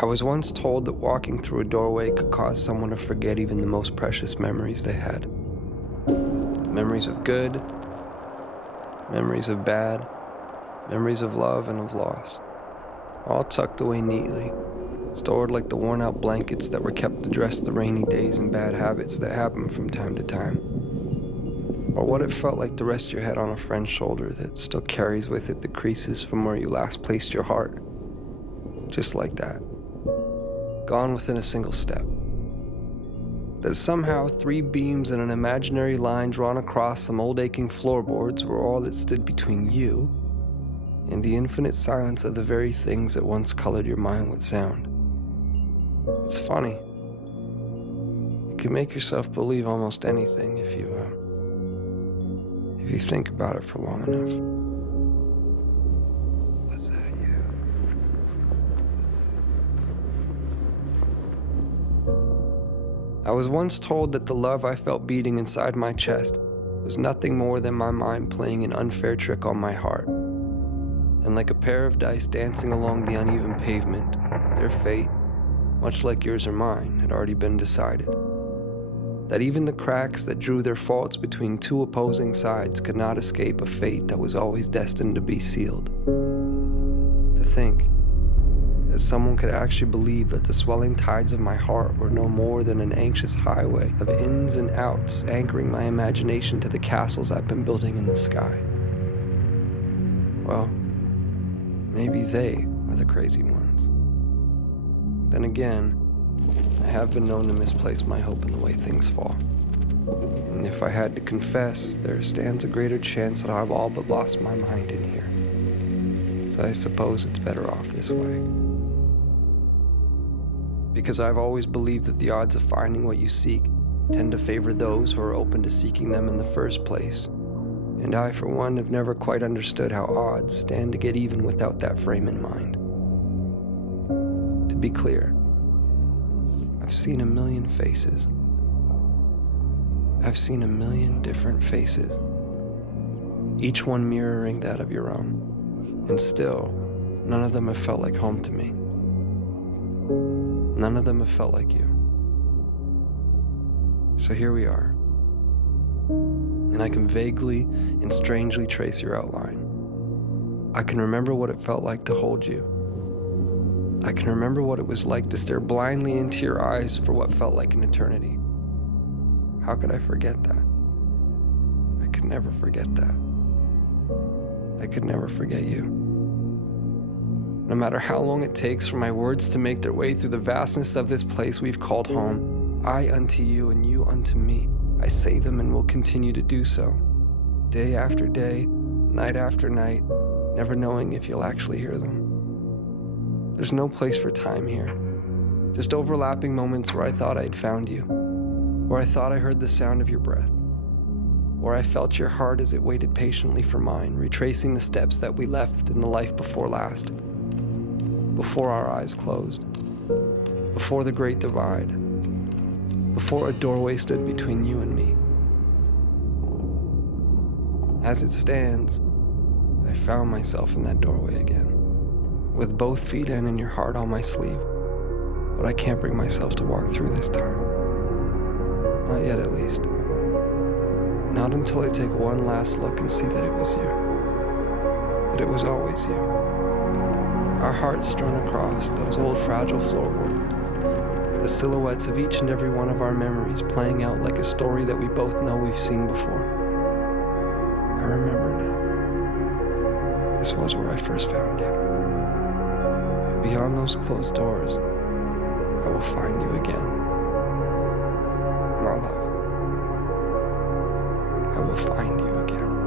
I was once told that walking through a doorway could cause someone to forget even the most precious memories they had. Memories of good, memories of bad, memories of love and of loss, all tucked away neatly, stored like the worn-out blankets that were kept to dress the rainy days and bad habits that happen from time to time. Or what it felt like to rest your head on a friend's shoulder that still carries with it the creases from where you last placed your heart. Just like that. Gone within a single step. That somehow 3 beams and an imaginary line drawn across some old aching floorboards were all that stood between you and the infinite silence of the very things that once colored your mind with sound. It's funny. You can make yourself believe almost anything if you think about it for long enough. Was that you? I was once told that the love I felt beating inside my chest was nothing more than my mind playing an unfair trick on my heart. And like a pair of dice dancing along the uneven pavement, their fate, much like yours or mine, had already been decided. That even the cracks that drew their faults between 2 opposing sides could not escape a fate that was always destined to be sealed. To think that someone could actually believe that the swelling tides of my heart were no more than an anxious highway of ins and outs anchoring my imagination to the castles I've been building in the sky. Well, maybe they are the crazy ones. Then again, I have been known to misplace my hope in the way things fall. And if I had to confess, there stands a greater chance that I've all but lost my mind in here. So I suppose it's better off this way. Because I've always believed that the odds of finding what you seek tend to favor those who are open to seeking them in the first place. And I, for one, have never quite understood how odds stand to get even without that frame in mind. To be clear, I've seen a million faces. I've seen a million different faces, each one mirroring that of your own. And still, none of them have felt like home to me. None of them have felt like you. So here we are. And I can vaguely and strangely trace your outline. I can remember what it felt like to hold you. I can remember what it was like to stare blindly into your eyes for what felt like an eternity. How could I forget that? I could never forget that. I could never forget you. No matter how long it takes for my words to make their way through the vastness of this place we've called home, I unto you and you unto me, I say them and will continue to do so. Day after day, night after night, never knowing if you'll actually hear them. There's no place for time here. Just overlapping moments where I thought I'd found you, where I thought I heard the sound of your breath, where I felt your heart as it waited patiently for mine, retracing the steps that we left in the life before last, before our eyes closed, before the great divide, before a doorway stood between you and me. As it stands, I found myself in that doorway again, with both feet in and your heart on my sleeve, but I can't bring myself to walk through this time. Not yet, at least. Not until I take one last look and see that it was you. That it was always you. Our hearts strewn across those old fragile floorboards. The silhouettes of each and every one of our memories playing out like a story that we both know we've seen before. I remember now. This was where I first found you. And beyond those closed doors, I will find you again. My love. I will find you again.